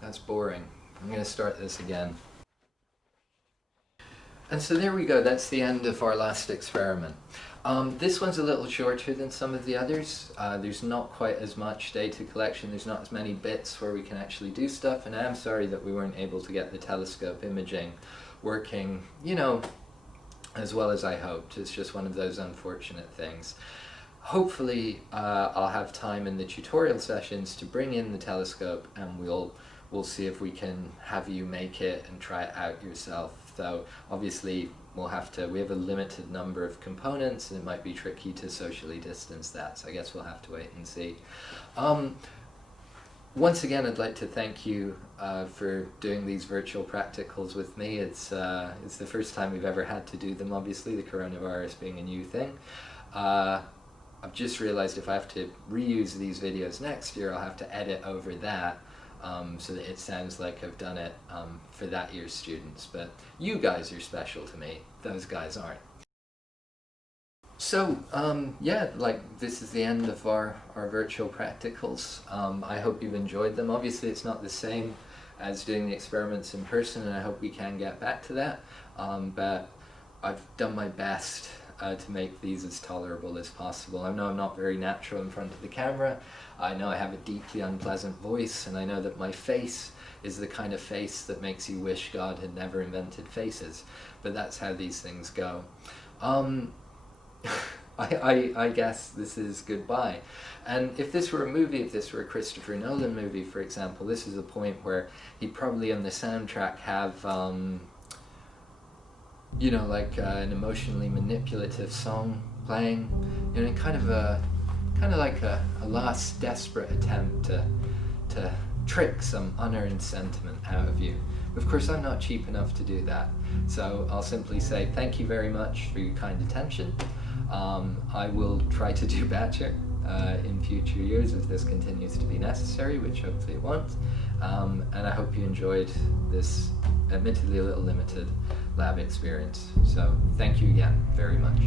That's boring. I'm going to start this again. And so there we go, that's the end of our last experiment. This one's a little shorter than some of the others. There's not quite as much data collection, there's not as many bits where we can actually do stuff, and I am sorry that we weren't able to get the telescope imaging working, you know, as well as I hoped. It's just one of those unfortunate things. Hopefully I'll have time in the tutorial sessions to bring in the telescope, and we'll see if we can have you make it and try it out yourself. Though obviously we have a limited number of components and it might be tricky to socially distance that, so I guess we'll have to wait and see. Once again, I'd like to thank you for doing these virtual practicals with me. It's the first time we've ever had to do them, obviously, the coronavirus being a new thing. I've just realized if I have to reuse these videos next year, I'll have to edit over that so that it sounds like I've done it for that year's students. But you guys are special to me, those guys aren't. So, yeah, like, this is the end of our virtual practicals. I hope you've enjoyed them. Obviously it's not the same as doing the experiments in person, and I hope we can get back to that. But I've done my best to make these as tolerable as possible. I know I'm not very natural in front of the camera. I know I have a deeply unpleasant voice, and I know that my face is the kind of face that makes you wish God had never invented faces. But that's how these things go. I guess this is goodbye. And if this were a movie, if this were a Christopher Nolan movie, for example, this is a point where he'd probably on the soundtrack have you know, like an emotionally manipulative song playing, you know, kind of like a last desperate attempt to trick some unearned sentiment out of you. Of course, I'm not cheap enough to do that, so I'll simply say thank you very much for your kind attention. I will try to do better in future years if this continues to be necessary, which hopefully it won't. And I hope you enjoyed this admittedly a little limited lab experience. So thank you again very much.